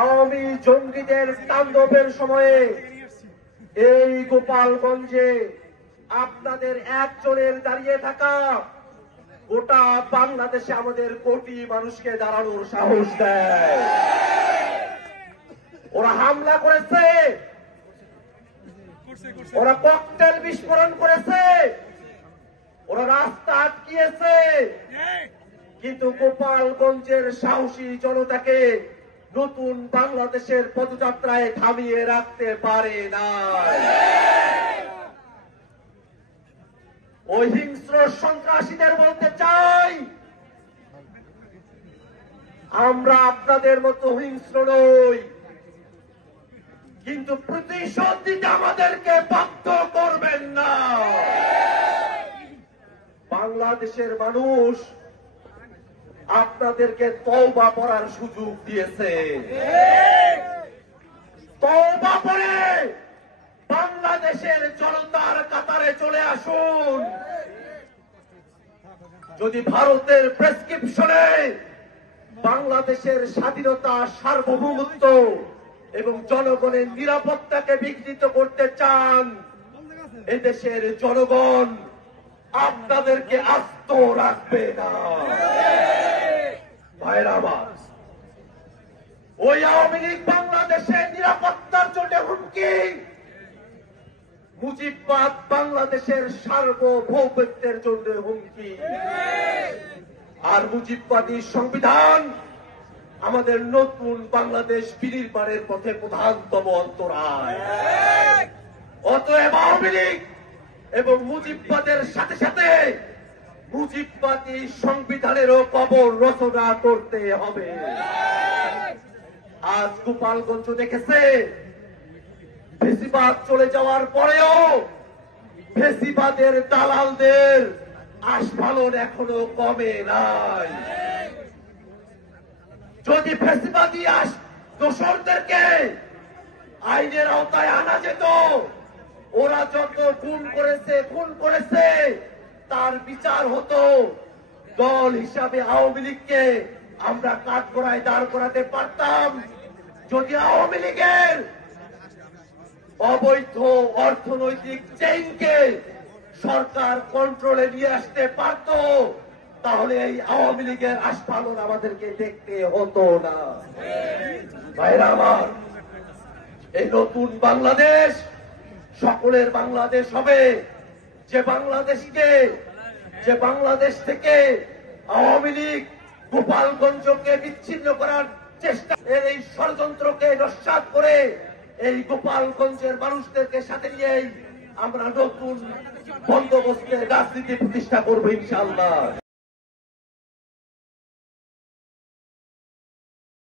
আওয়ামী জঙ্গিদের তাণ্ডবের সময়ে এই গোপালগঞ্জে আপনাদের একজনের দাঁড়িয়ে থাকা গোটা বাংলাদেশে আমাদের কোটি মানুষকে দাঁড়ানোর সাহস দেয়। ওরা হামলা করেছে, ওরা ককটেল বিস্ফোরণ করেছে, ওরা রাস্তা আটকিয়েছে, কিন্তু গোপালগঞ্জের সাহসী জনতাকে নতুন বাংলাদেশের পদযাত্রায় থামিয়ে রাখতে পারে না। ওই হিংস্র সন্ত্রাসীদের বলতে চাই, আমরা আপনাদের মতো হিংস্র নই, কিন্তু প্রতিশোধ দিতে আমাদেরকে বাধ্য করবেন না। বাংলাদেশের মানুষ আপনাদেরকে তওবা করার সুযোগ দিয়েছে। তওবা করে বাংলাদেশের জনতার কাতারে চলে আসুন। যদি ভারতের প্রেসক্রিপশনে বাংলাদেশের স্বাধীনতা, সার্বভৌমত্ব এবং জনগণের নিরাপত্তাকে বিঘ্নিত করতে চান, এদেশের জনগণ আপনাদেরকে আস্ত রাখবে না। ভাইরা আমার, ওই আওয়ামী লীগ বাংলাদেশের নিরাপত্তার জন্য হুমকি, মুজিববাদ বাংলাদেশের সার্বভৌমত্বের জন্য হুমকি, আর মুজিববাদী সংবিধান আমাদের নতুন বাংলাদেশ বিনির্মাণের পথে প্রধানতম অন্তরায়। অতএব আওয়ামী লীগ এবং মুজিববাদের সাথে সাথে মুজিববাদী সংবিধানেরও কবর রচনা করতে হবে। আজ গোপালগঞ্জ দেখেছে, ফেসিবাদ চলে যাওয়ার পরেও ফেসিবাদের দালালদের আস্ফালন এখনো কমে নাই। যদি ফেসিবাদী দোসরদেরকে আইনের আওতায় আনা যেত, ওরা যত খুন করেছে তার বিচার হতো। দল হিসাবে আওয়ামী লীগকে আমরা কাঠগড়ায় দাঁড় করাতে পারতাম যদি আওয়ামী লীগের অবৈধ অর্থনৈতিক চেইনকে সরকার কন্ট্রোলে নিয়ে আসতে পারত, তাহলে এই আওয়ামী লীগের আস্ফালন আমাদেরকে দেখতে হতো না। ভাইরা আমার, এই নতুন বাংলাদেশ সকলের বাংলাদেশ হবে, যে বাংলাদেশ থেকে আওয়ামী লীগ গোপালগঞ্জকে বিচ্ছিন্ন করার চেষ্টা, এই ষড়যন্ত্রকে নস্যাৎ করে এই গোপালগঞ্জের মানুষদেরকে সাথে নিয়ে আমরা নতুন বন্দোবস্তের রাজনীতি প্রতিষ্ঠা করবো ইনশাআল্লাহ।